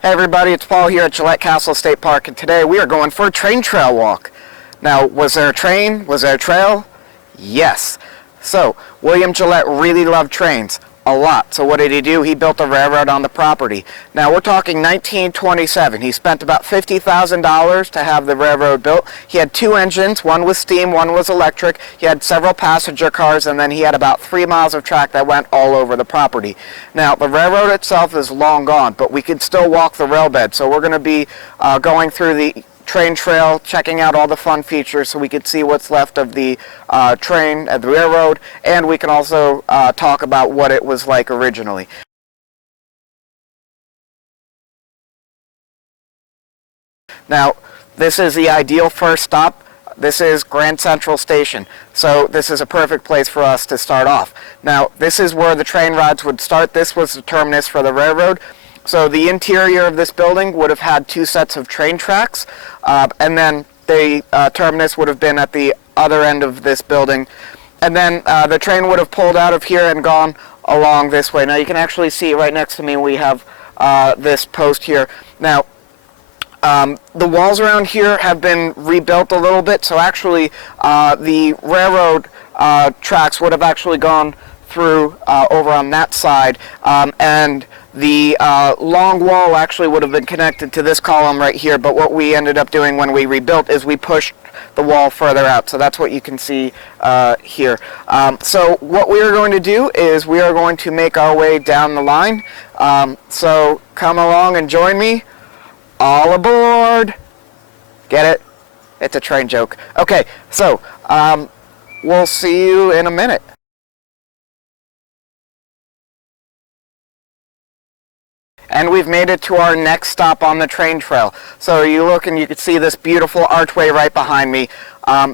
Hey everybody, it's Paul here at Gillette Castle State Park, and today we are going for a train trail walk. Now, was there a train? Was there a trail? Yes. So, William Gillette really loved trains a lot. So what did he do? He built a railroad on the property. Now, we're talking 1927. He spent about $50,000 to have the railroad built. He had two engines. One was steam, one was electric. He had several passenger cars, and then he had about 3 miles of track that went all over the property. Now, the railroad itself is long gone, but we could still walk the rail bed. So we're going to be going through the train trail, checking out all the fun features so we can see what's left of the train at the railroad, and we can also talk about what it was like originally. Now, this is the ideal first stop. This is Grand Central Station, so this is a perfect place for us to start off. Now, this is where the train rides would start. This was the terminus for the railroad. So the interior of this building would have had two sets of train tracks, and then the terminus would have been at the other end of this building. And then the train would have pulled out of here and gone along this way. Now you can actually see right next to me we have this post here. Now, the walls around here have been rebuilt a little bit, so actually the railroad tracks would have actually gone through over on that side, and the long wall actually would have been connected to this column right here, but what we ended up doing when we rebuilt is we pushed the wall further out, so that's what you can see here. So what we are going to do is we are going to make our way down the line, so come along and join me. All aboard! Get it? It's a train joke. Okay, so we'll see you in a minute. And we've made it to our next stop on the train trail. So you look and you can see this beautiful archway right behind me.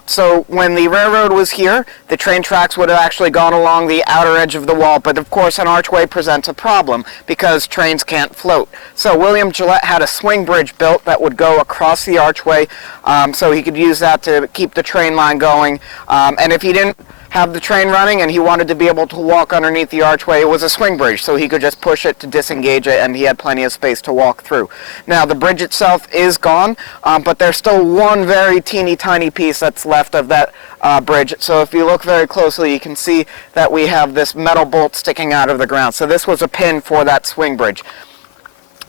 So when the railroad was here, the train tracks would have actually gone along the outer edge of the wall, but of course an archway presents a problem because trains can't float. So William Gillette had a swing bridge built that would go across the archway, so he could use that to keep the train line going. And if he didn't have the train running and he wanted to be able to walk underneath the archway, it was a swing bridge, so he could just push it to disengage it, and he had plenty of space to walk through. Now the bridge itself is gone, but there's still one very teeny tiny piece that's left of that bridge. So if you look very closely, you can see that we have this metal bolt sticking out of the ground. So this was a pin for that swing bridge.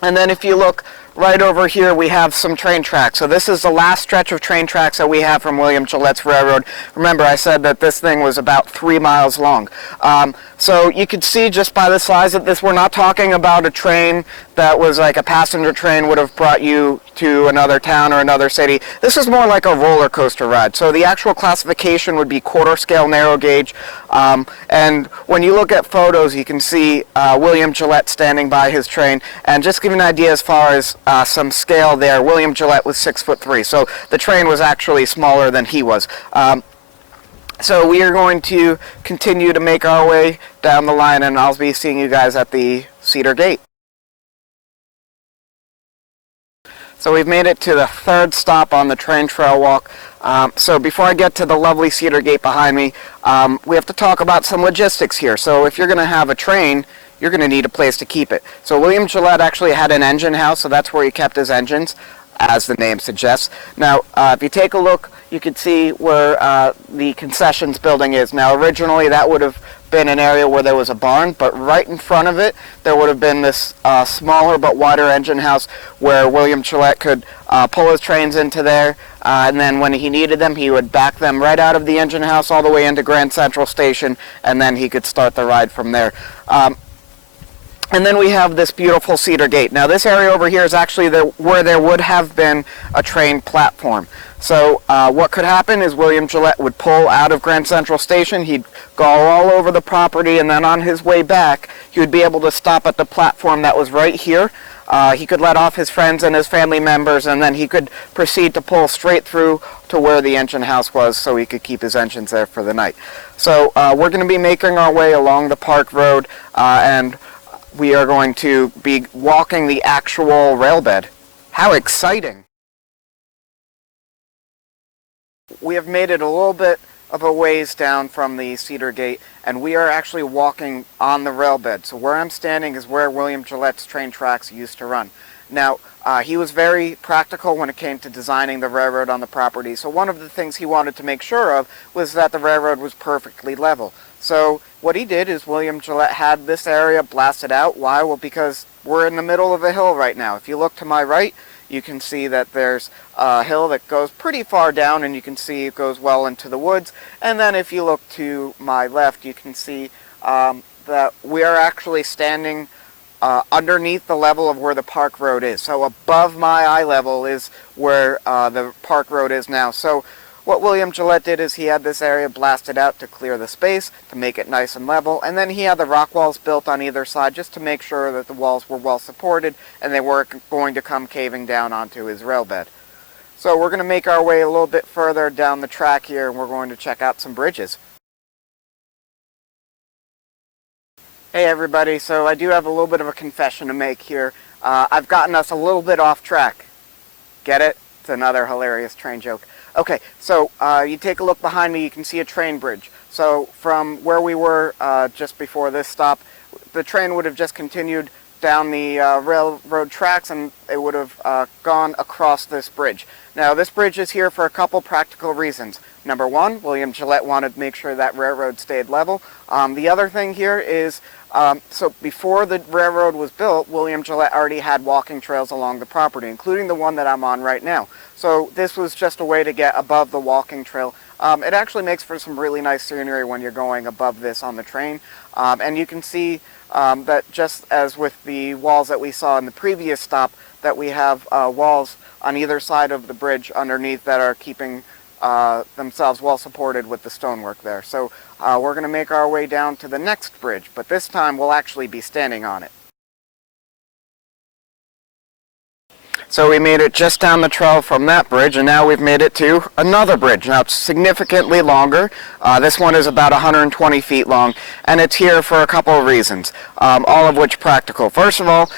And then if you look right over here, we have some train tracks. So this is the last stretch of train tracks that we have from William Gillette's railroad. Remember, I said that this thing was about 3 miles long. So you could see just by the size of this, we're not talking about a train that was like a passenger train would have brought you to another town or another city. This is more like a roller coaster ride. So the actual classification would be quarter scale narrow gauge. And when you look at photos, you can see William Gillette standing by his train. And just give you an idea as far as some scale there, William Gillette was 6'3", so the train was actually smaller than he was. So we are going to continue to make our way down the line, and I'll be seeing you guys at the Cedar Gate. So we've made it to the third stop on the train trail walk. So before I get to the lovely Cedar Gate behind me, we have to talk about some logistics here. So if you're going to have a train, you're going to need a place to keep it. So William Gillette actually had an engine house, so that's where he kept his engines, as the name suggests. Now, if you take a look, you can see where the concessions building is. Now, originally that would have been an area where there was a barn, but right in front of it, there would have been this smaller but wider engine house where William Gillette could pull his trains into there, and then when he needed them, he would back them right out of the engine house all the way into Grand Central Station, and then he could start the ride from there. And then we have this beautiful Cedar Gate. Now this area over here is actually where there would have been a train platform. So what could happen is William Gillette would pull out of Grand Central Station, he'd go all over the property, and then on his way back, he would be able to stop at the platform that was right here. He could let off his friends and his family members, and then he could proceed to pull straight through to where the engine house was so he could keep his engines there for the night. So we're going to be making our way along the Park Road, and we are going to be walking the actual rail bed. How exciting! We have made it a little bit of a ways down from the Cedar Gate, and we are actually walking on the rail bed. So where I'm standing is where William Gillette's train tracks used to run. Now, he was very practical when it came to designing the railroad on the property. So one of the things he wanted to make sure of was that the railroad was perfectly level. So what he did is William Gillette had this area blasted out. Why? Well, because we're in the middle of a hill right now. If you look to my right, you can see that there's a hill that goes pretty far down, and you can see it goes well into the woods. And then if you look to my left, you can see that we are actually standing underneath the level of where the park road is. So above my eye level is where the park road is now. So what William Gillette did is he had this area blasted out to clear the space, to make it nice and level, and then he had the rock walls built on either side just to make sure that the walls were well supported and they weren't going to come caving down onto his rail bed. So we're going to make our way a little bit further down the track here, and we're going to check out some bridges. Hey everybody, so I do have a little bit of a confession to make here. I've gotten us a little bit off track. Get it? It's another hilarious train joke. Okay, so you take a look behind me, you can see a train bridge. So from where we were just before this stop, the train would have just continued down the railroad tracks, and it would have gone across this bridge. Now this bridge is here for a couple practical reasons. Number one, William Gillette wanted to make sure that railroad stayed level. The other thing here is, so before the railroad was built, William Gillette already had walking trails along the property, including the one that I'm on right now. So this was just a way to get above the walking trail. It actually makes for some really nice scenery when you're going above this on the train. And you can see that just as with the walls that we saw in the previous stop, that we have walls on either side of the bridge underneath that are keeping themselves well supported with the stonework there. So we're going to make our way down to the next bridge, but this time we'll actually be standing on it. So we made it just down the trail from that bridge, and now we've made it to another bridge. Now it's significantly longer. This one is about 120 feet long, and it's here for a couple of reasons, all of which practical. First of all,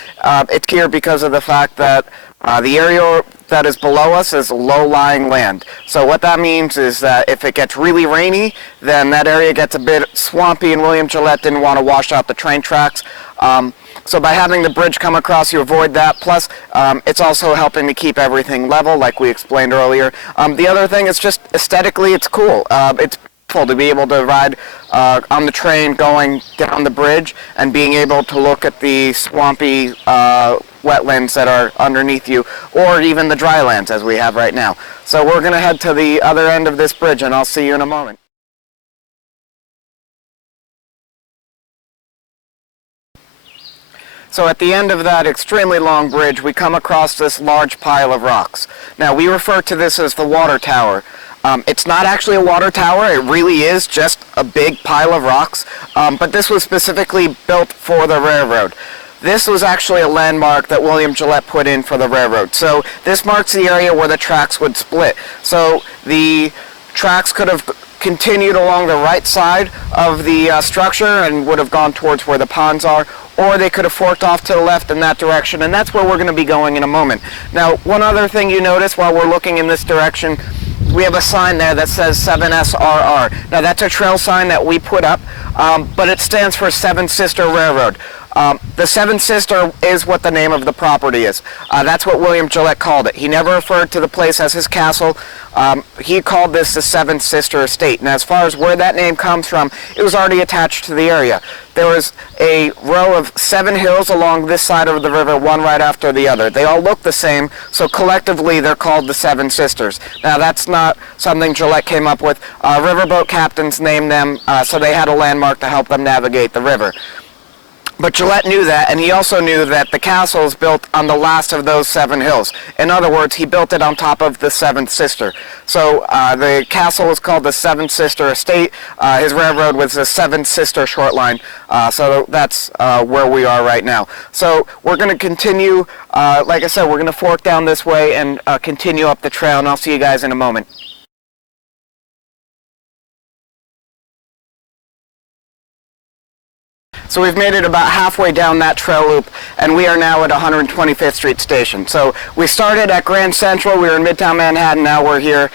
it's here because of the fact that the area that is below us is low-lying land. So what that means is that if it gets really rainy, then that area gets a bit swampy, and William Gillette didn't want to wash out the train tracks. So by having the bridge come across, you avoid that. Plus, it's also helping to keep everything level, like we explained earlier. The other thing is just aesthetically, it's cool. It's beautiful to be able to ride on the train going down the bridge and being able to look at the swampy wetlands that are underneath you, or even the dry lands as we have right now. So we're going to head to the other end of this bridge, and I'll see you in a moment. So at the end of that extremely long bridge, we come across this large pile of rocks. Now, we refer to this as the water tower. It's not actually a water tower, it really is just a big pile of rocks, but this was specifically built for the railroad. This was actually a landmark that William Gillette put in for the railroad. So this marks the area where the tracks would split. So the tracks could have continued along the right side of the structure and would have gone towards where the ponds are, or they could have forked off to the left in that direction, and that's where we're going to be going in a moment. Now, one other thing you notice while we're looking in this direction, we have a sign there that says 7SRR. Now, that's a trail sign that we put up, but it stands for Seven Sister Railroad. The Seven Sister is what the name of the property is. That's what William Gillette called it. He never referred to the place as his castle. He called this the Seven Sister Estate. And as far as where that name comes from, it was already attached to the area. There was a row of 7 hills along this side of the river, one right after the other. They all look the same, so collectively they're called the Seven Sisters. Now, that's not something Gillette came up with. Riverboat captains named them, so they had a landmark to help them navigate the river. But Gillette knew that, and he also knew that the castle is built on the last of those 7 hills. In other words, he built it on top of the Seventh Sister. So the castle was called the Seven Sister Estate. His railroad was the Seven Sister Short Line. So that's where we are right now. So we're going to continue, like I said, we're going to fork down this way and continue up the trail, and I'll see you guys in a moment. So we've made it about halfway down that trail loop, and we are now at 125th Street Station. So we started at Grand Central, we were in Midtown Manhattan, now we're here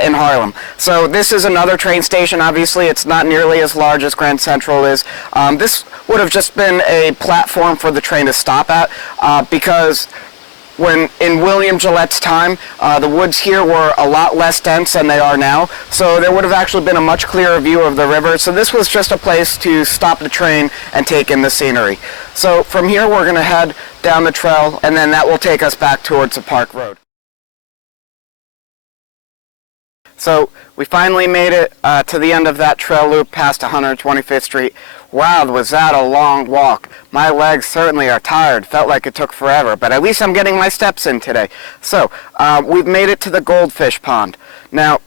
in Harlem. So this is another train station. Obviously it's not nearly as large as Grand Central is. This would have just been a platform for the train to stop at, because when in William Gillette's time, the woods here were a lot less dense than they are now, so there would have actually been a much clearer view of the river. So this was just a place to stop the train and take in the scenery. So from here we're going to head down the trail, and then that will take us back towards the Park Road. So we finally made it to the end of that trail loop past 125th Street. Wow, was that a long walk. My legs certainly are tired. Felt like it took forever, but at least I'm getting my steps in today. So we've made it to the Goldfish Pond. Now,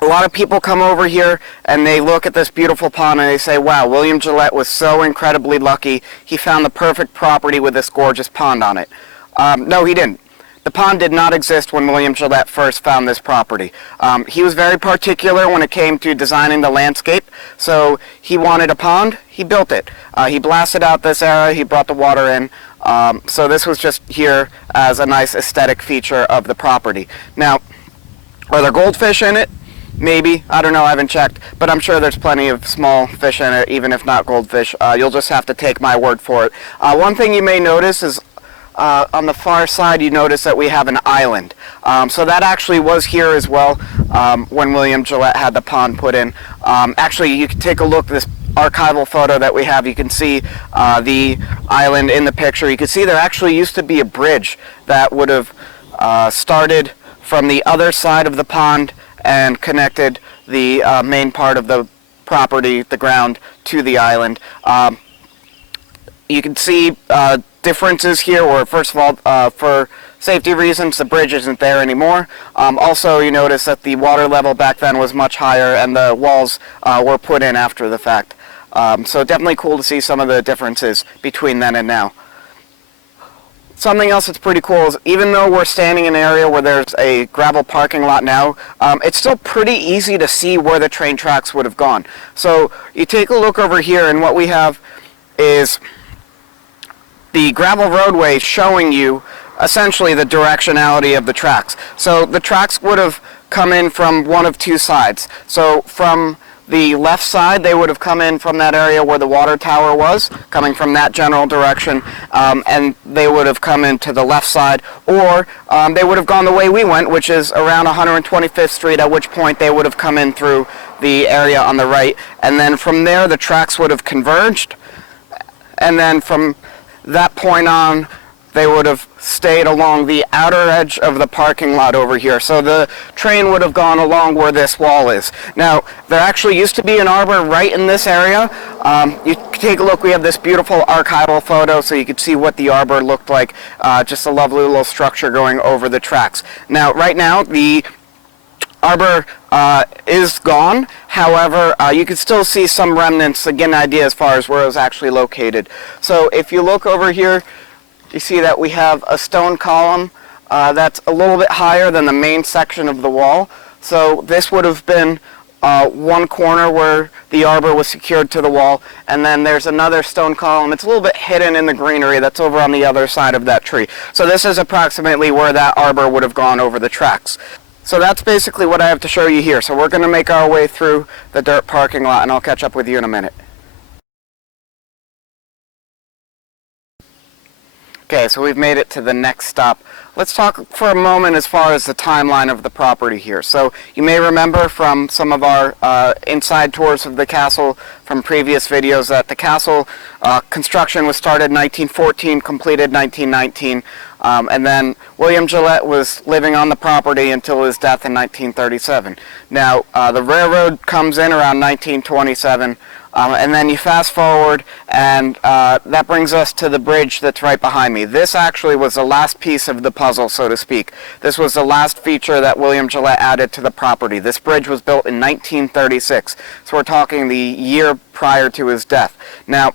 a lot of people come over here and they look at this beautiful pond and they say, wow, William Gillette was so incredibly lucky. He found the perfect property with this gorgeous pond on it. No, he didn't. The pond did not exist when William Gillette first found this property. He was very particular when it came to designing the landscape, so he wanted a pond, he built it. He blasted out this area, he brought the water in, so this was just here as a nice aesthetic feature of the property. Now, are there goldfish in it? Maybe. I don't know, I haven't checked, but I'm sure there's plenty of small fish in it, even if not goldfish. You'll just have to take my word for it. One thing you may notice is on the far side you notice that we have an island. So that actually was here as well when William Gillette had the pond put in. Actually, you can take a look at this archival photo that we have. You can see the island in the picture. You can see there actually used to be a bridge that would have started from the other side of the pond and connected the main part of the property, the ground, to the island. You can see differences here, where first of all, for safety reasons, the bridge isn't there anymore. Also, you notice that the water level back then was much higher and the walls were put in after the fact. So definitely cool to see some of the differences between then and now. Something else that's pretty cool is, even though we're standing in an area where there's a gravel parking lot now, it's still pretty easy to see where the train tracks would have gone. So you take a look over here, and what we have is the gravel roadway showing you essentially the directionality of the tracks. So the tracks would have come in from one of two sides. So from the left side, they would have come in from that area where the water tower was, coming from that general direction, and they would have come into the left side, or they would have gone the way we went, which is around 125th Street, at which point they would have come in through the area on the right, and then from there the tracks would have converged, and then from that point on they would have stayed along the outer edge of the parking lot over here. So the train would have gone along where this wall is. Now, there actually used to be an arbor right in this area. You can take a look, we have this beautiful archival photo so you can see what the arbor looked like. Just a lovely little structure going over the tracks. Now, right now, the arbor is gone. However, you can still see some remnants to get an idea as far as where it was actually located. So if you look over here, you see that we have a stone column that's a little bit higher than the main section of the wall. So this would have been one corner where the arbor was secured to the wall, and then there's another stone column. It's a little bit hidden in the greenery that's over on the other side of that tree. So this is approximately where that arbor would have gone over the tracks. So that's basically what I have to show you here. So we're going to make our way through the dirt parking lot, and I'll catch up with you in a minute. Okay, so we've made it to the next stop. Let's talk for a moment as far as the timeline of the property here. So you may remember from some of our inside tours of the castle from previous videos that the castle construction was started in 1914, completed 1919, and then William Gillette was living on the property until his death in 1937. Now, the railroad comes in around 1927, and then you fast forward, and that brings us to the bridge that's right behind me. This actually was the last piece of the puzzle, so to speak. This was the last feature that William Gillette added to the property. This bridge was built in 1936, so we're talking the year prior to his death. Now,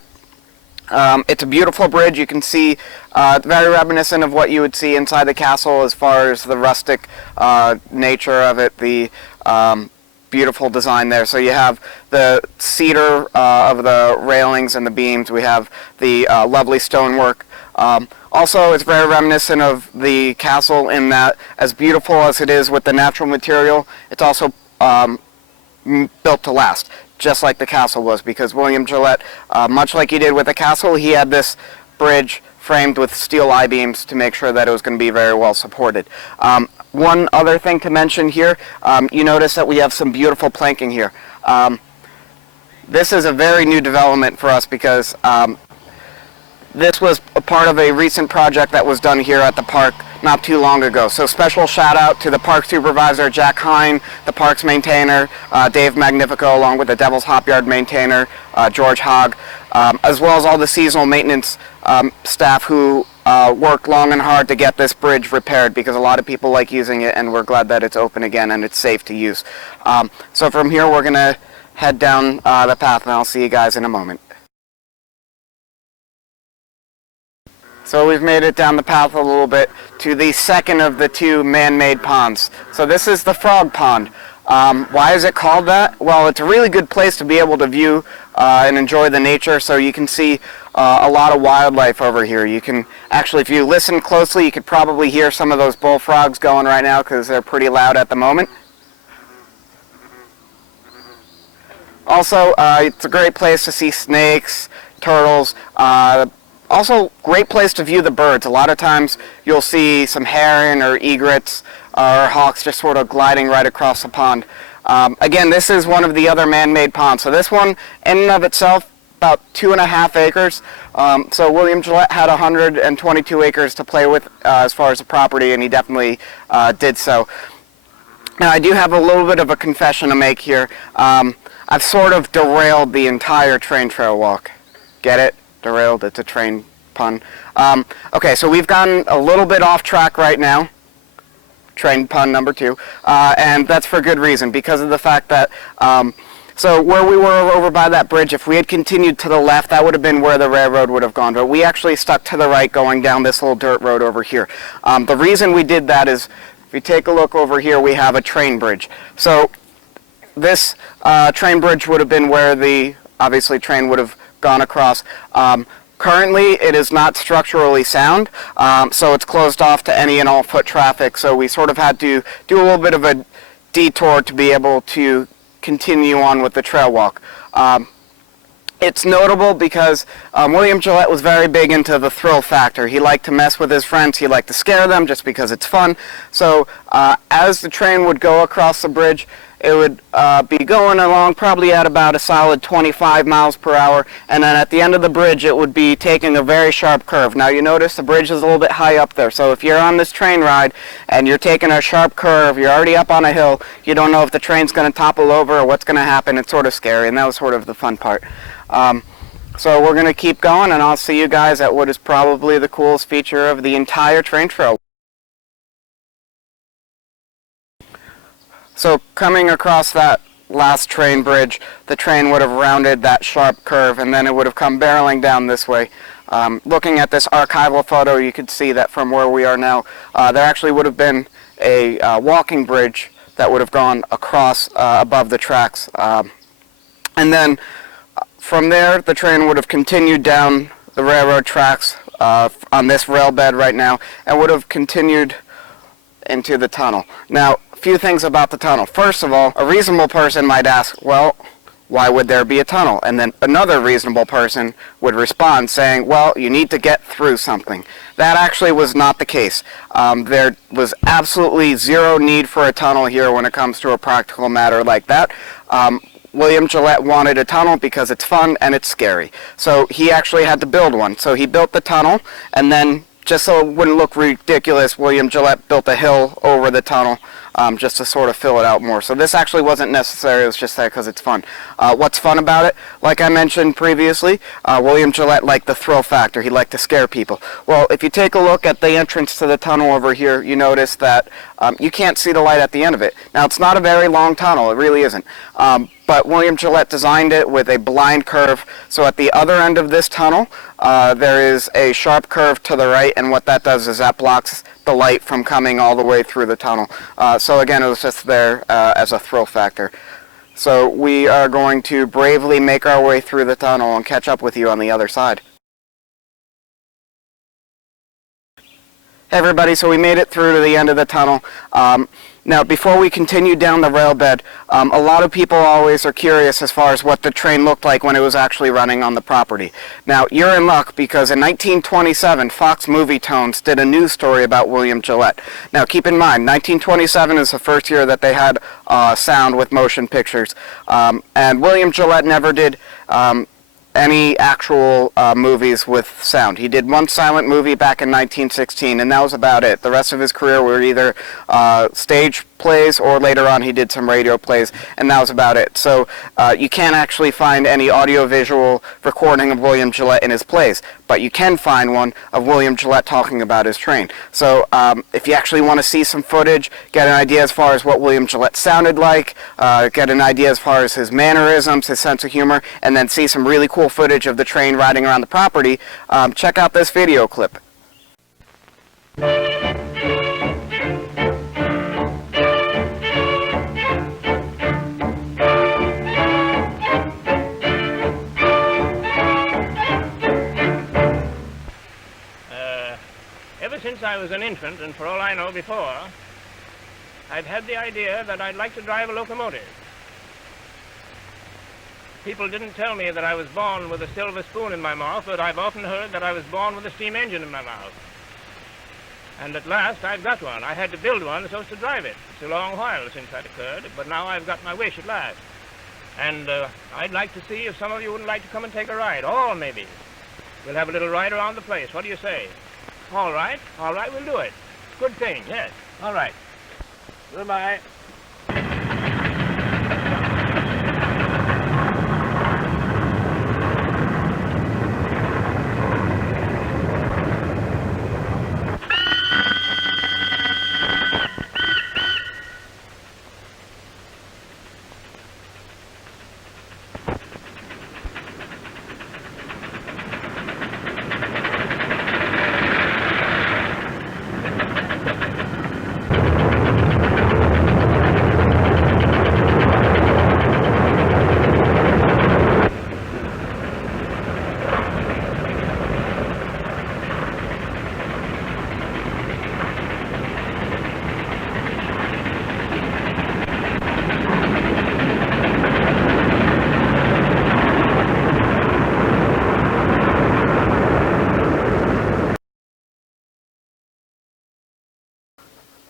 it's a beautiful bridge. You can see very reminiscent of what you would see inside the castle as far as the rustic nature of it, the beautiful design there. So you have the cedar of the railings and the beams. We have the lovely stonework. Also, it's very reminiscent of the castle in that, as beautiful as it is with the natural material, it's also built to last, just like the castle was, because William Gillette, much like he did with the castle, he had this bridge framed with steel I-beams to make sure that it was going to be very well supported. One other thing to mention here, you notice that we have some beautiful planking here. This is a very new development for us because this was a part of a recent project that was done here at the park not too long ago. So special shout out to the park supervisor, Jack Hine, the parks maintainer, Dave Magnifico, along with the Devil's Hop Yard maintainer, George Hogg, as well as all the seasonal maintenance staff who worked long and hard to get this bridge repaired, because a lot of people like using it, and we're glad that it's open again and it's safe to use. So from here we're going to head down the path, and I'll see you guys in a moment. So we've made it down the path a little bit to the second of the two man-made ponds. So this is the Frog Pond. Why is it called that? Well, it's a really good place to be able to view and enjoy the nature, so you can see a lot of wildlife over here. You can actually, if you listen closely, you could probably hear some of those bullfrogs going right now because they're pretty loud at the moment. Also, it's a great place to see snakes, turtles, also great place to view the birds. A lot of times you'll see some heron or egrets or hawks just sort of gliding right across the pond. Again, this is one of the other man-made ponds. So this one, in and of itself, about 2.5 acres. So William Gillette had 122 acres to play with as far as the property, and he definitely did so. Now, I do have a little bit of a confession to make here. I've sort of derailed the entire train trail walk. Get it? Derailed, it's a train pun. Okay, so we've gotten a little bit off track right now. Train pun number 2. And that's for good reason, because of the fact that, so where we were over by that bridge, if we had continued to the left, that would have been where the railroad would have gone. But we actually stuck to the right going down this little dirt road over here. The reason we did that is, if you take a look over here, we have a train bridge. So this train bridge would have been where the, obviously, train would have gone across. Currently, it is not structurally sound, so it's closed off to any and all foot traffic, so we sort of had to do a little bit of a detour to be able to continue on with the trail walk. It's notable because William Gillette was very big into the thrill factor. He liked to mess with his friends, he liked to scare them just because it's fun. So as the train would go across the bridge, it would be going along probably at about a solid 25 miles per hour, and then at the end of the bridge it would be taking a very sharp curve. Now you notice the bridge is a little bit high up there, so if you're on this train ride and you're taking a sharp curve, you're already up on a hill, you don't know if the train's going to topple over or what's going to happen. It's sort of scary, and that was sort of the fun part. So we're going to keep going, and I'll see you guys at what is probably the coolest feature of the entire train trail. So coming across that last train bridge, the train would have rounded that sharp curve, and then it would have come barreling down this way. Looking at this archival photo, you could see that from where we are now, there actually would have been a walking bridge that would have gone across above the tracks. And then from there, the train would have continued down the railroad tracks on this rail bed right now, and would have continued into the tunnel. Now, a few things about the tunnel. First of all, a reasonable person might ask, well, why would there be a tunnel? And then another reasonable person would respond saying, well, you need to get through something. That actually was not the case. There was absolutely zero need for a tunnel here when it comes to a practical matter like that. William Gillette wanted a tunnel because it's fun and it's scary. So he actually had to build one. So he built the tunnel, and then just so it wouldn't look ridiculous, William Gillette built a hill over the tunnel just to sort of fill it out more. So this actually wasn't necessary, it was just there because it's fun. What's fun about it? Like I mentioned previously, William Gillette liked the thrill factor. He liked to scare people. Well, if you take a look at the entrance to the tunnel over here, you notice that you can't see the light at the end of it. Now, it's not a very long tunnel, it really isn't. But William Gillette designed it with a blind curve, so at the other end of this tunnel, there is a sharp curve to the right, and what that does is that blocks the light from coming all the way through the tunnel. So again, it was just there as a thrill factor. So we are going to bravely make our way through the tunnel and catch up with you on the other side. Hey everybody, so we made it through to the end of the tunnel. Now before we continue down the rail bed, a lot of people always are curious as far as what the train looked like when it was actually running on the property. Now you're in luck because in 1927 Fox Movie Tones did a news story about William Gillette. Now keep in mind, 1927 is the first year that they had sound with motion pictures, and William Gillette never did any actual movies with sound. He did one silent movie back in 1916, and that was about it. The rest of his career were either stage plays, or later on he did some radio plays, and that was about it. So you can't actually find any audio-visual recording of William Gillette in his plays, but you can find one of William Gillette talking about his train. So if you actually want to see some footage, get an idea as far as what William Gillette sounded like, get an idea as far as his mannerisms, his sense of humor, and then see some really cool footage of the train riding around the property, check out this video clip. Ever since I was an infant, and for all I know before, I've had the idea that I'd like to drive a locomotive. People didn't tell me that I was born with a silver spoon in my mouth, but I've often heard that I was born with a steam engine in my mouth. And at last I've got one. I had to build one so as to drive it. It's a long while since that occurred, but now I've got my wish at last. And I'd like to see if some of you wouldn't like to come and take a ride, or maybe. We'll have a little ride around the place. What do you say? All right, we'll do it. Good thing, yes. All right. Goodbye.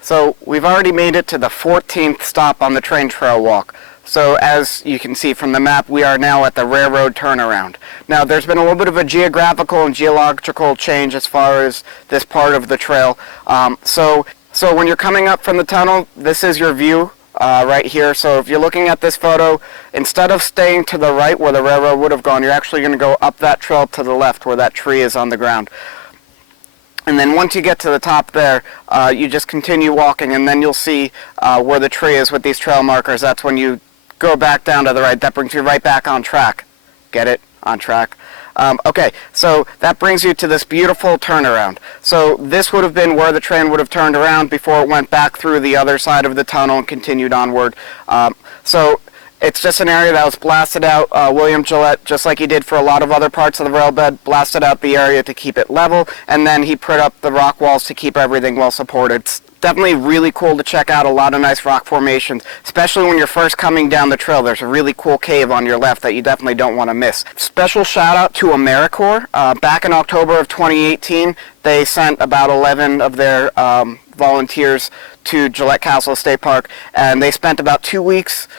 So we've already made it to the 14th stop on the train trail walk. So as you can see from the map, we are now at the railroad turnaround. Now there's been a little bit of a geographical and geological change as far as this part of the trail. So when you're coming up from the tunnel, this is your view right here. So if you're looking at this photo, instead of staying to the right where the railroad would have gone, you're actually going to go up that trail to the left where that tree is on the ground. And then once you get to the top there, you just continue walking, and then you'll see where the tree is with these trail markers. That's when you go back down to the right. That brings you right back on track. Get it? On track. Okay, so that brings you to this beautiful turnaround. So this would have been where the train would have turned around before it went back through the other side of the tunnel and continued onward. So it's just an area that was blasted out. William Gillette, just like he did for a lot of other parts of the rail bed, blasted out the area to keep it level, and then he put up the rock walls to keep everything well supported. It's definitely really cool to check out. A lot of nice rock formations, especially when you're first coming down the trail. There's a really cool cave on your left that you definitely don't want to miss. Special shout out to AmeriCorps. Back in October of 2018, they sent about 11 of their volunteers to Gillette Castle State Park, and they spent about 2 weeks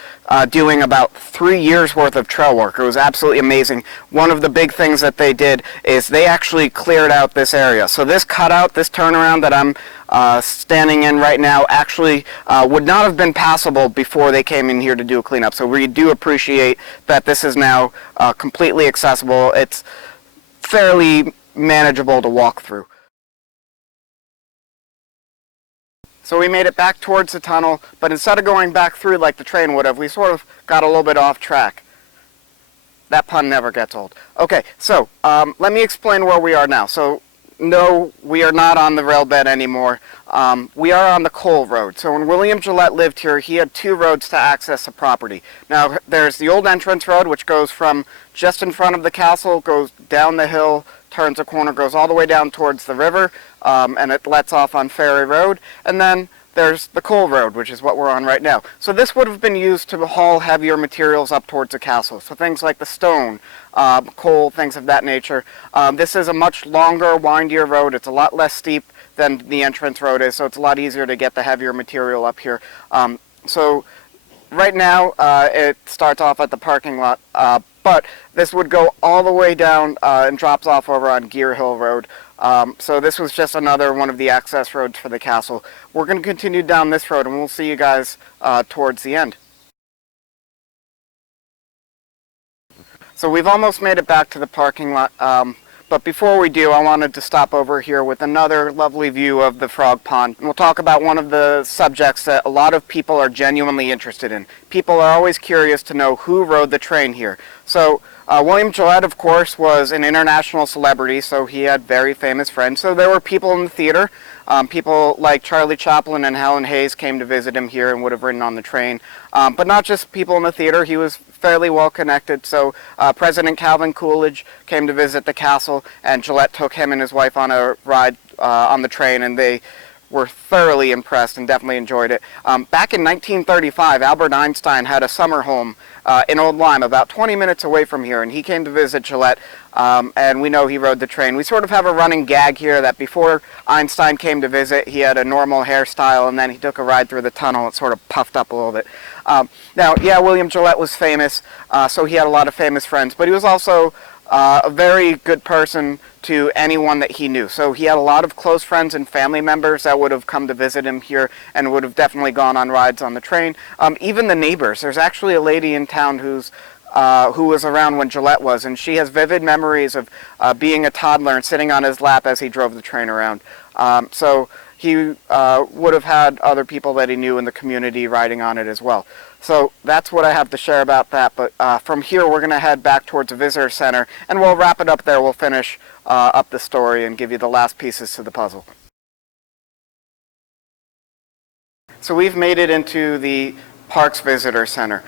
doing about 3 years worth of trail work. It was absolutely amazing. One of the big things that they did is they actually cleared out this area. So this cutout, this turnaround that I'm standing in right now actually would not have been passable before they came in here to do a cleanup. So we do appreciate that this is now completely accessible. It's fairly manageable to walk through. So we made it back towards the tunnel, but instead of going back through like the train would have, we sort of got a little bit off track. That pun never gets old. Okay, so let me explain where we are now. So no, we are not on the rail bed anymore. We are on the coal road. So when William Gillette lived here, he had two roads to access the property. Now there's the old entrance road, which goes from just in front of the castle, goes down the hill, turns a corner, goes all the way down towards the river, and it lets off on Ferry Road. And then there's the coal road, which is what we're on right now. So this would have been used to haul heavier materials up towards the castle. So things like the stone, coal, things of that nature. This is a much longer, windier road. It's a lot less steep than the entrance road is, so it's a lot easier to get the heavier material up here. So right now, it starts off at the parking lot, but this would go all the way down and drops off over on Gear Hill Road. So this was just another one of the access roads for the castle. We're going to continue down this road, and we'll see you guys towards the end. So we've almost made it back to the parking lot, but before we do, I wanted to stop over here with another lovely view of the Frog Pond. And we'll talk about one of the subjects that a lot of people are genuinely interested in. People are always curious to know who rode the train here. So William Gillette, of course, was an international celebrity, so he had very famous friends. So there were people in the theater. People like Charlie Chaplin and Helen Hayes came to visit him here and would have ridden on the train. But not just people in the theater, he was fairly well connected. So President Calvin Coolidge came to visit the castle, and Gillette took him and his wife on a ride on the train, and they were thoroughly impressed and definitely enjoyed it. Back in 1935, Albert Einstein had a summer home in Old Lyme, about 20 minutes away from here, and he came to visit Gillette, and we know he rode the train. We sort of have a running gag here that before Einstein came to visit, he had a normal hairstyle, and then he took a ride through the tunnel. It sort of puffed up a little bit. Now, yeah, William Gillette was famous, so he had a lot of famous friends, but he was also a very good person to anyone that he knew. So he had a lot of close friends and family members that would have come to visit him here and would have definitely gone on rides on the train. Even the neighbors. There's actually a lady in town who was around when Gillette was, and she has vivid memories of being a toddler and sitting on his lap as he drove the train around. So he would have had other people that he knew in the community riding on it as well. So that's what I have to share about that. But from here, we're going to head back towards the visitor center, and we'll wrap it up there. We'll finish up the story and give you the last pieces to the puzzle. So we've made it into the Parks Visitor Center.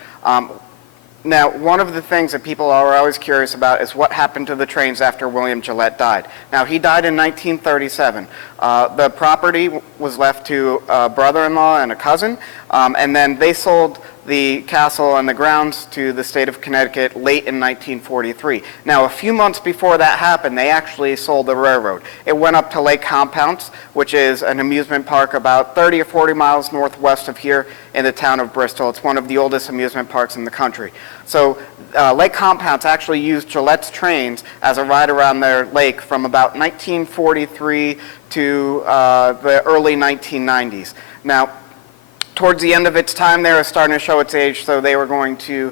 Now, one of the things that people are always curious about is what happened to the trains after William Gillette died. Now, he died in 1937. The property was left to a brother-in-law and a cousin, and then they sold the castle and the grounds to the state of Connecticut late in 1943. Now, a few months before that happened, they actually sold the railroad. It went up to Lake Compounce, which is an amusement park about 30 or 40 miles northwest of here in the town of Bristol. It's one of the oldest amusement parks in the country. So Lake Compounce actually used Gillette's trains as a ride around their lake from about 1943 to the early 1990s. Now, towards the end of its time, they were starting to show its age, so they were going to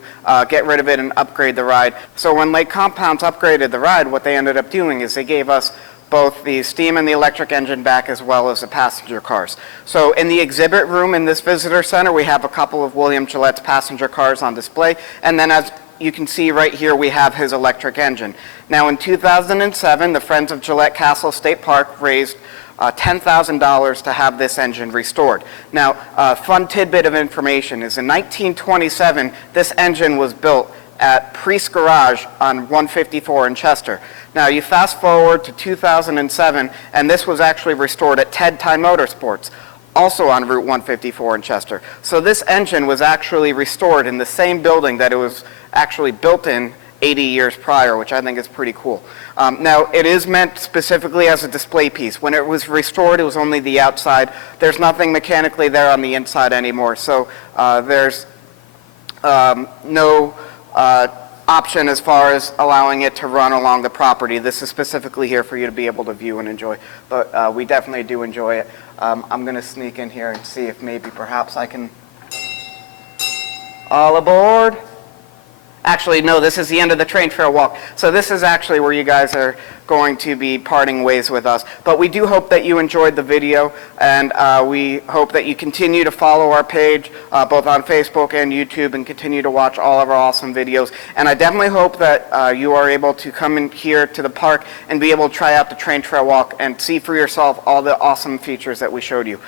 get rid of it and upgrade the ride. So when Lake Compounce upgraded the ride, what they ended up doing is they gave us both the steam and the electric engine back, as well as the passenger cars. So in the exhibit room in this visitor center, we have a couple of William Gillette's passenger cars on display, and then as you can see right here, we have his electric engine. Now in 2007, the Friends of Gillette Castle State Park raised $10,000 to have this engine restored. Now, a fun tidbit of information is in 1927, this engine was built at Priest's Garage on 154 in Chester. Now, you fast forward to 2007, and this was actually restored at Ted Time Motorsports, also on Route 154 in Chester. So this engine was actually restored in the same building that it was actually built in 80 years prior, which I think is pretty cool. Now, it is meant specifically as a display piece. When it was restored, it was only the outside. There's nothing mechanically there on the inside anymore, so there's no option as far as allowing it to run along the property. This is specifically here for you to be able to view and enjoy, but we definitely do enjoy it. I'm going to sneak in here and see if maybe perhaps I can... All aboard! Actually, no, this is the end of the train trail walk. So this is actually where you guys are going to be parting ways with us. But we do hope that you enjoyed the video, and we hope that you continue to follow our page, both on Facebook and YouTube, and continue to watch all of our awesome videos. And I definitely hope that you are able to come in here to the park and be able to try out the train trail walk and see for yourself all the awesome features that we showed you.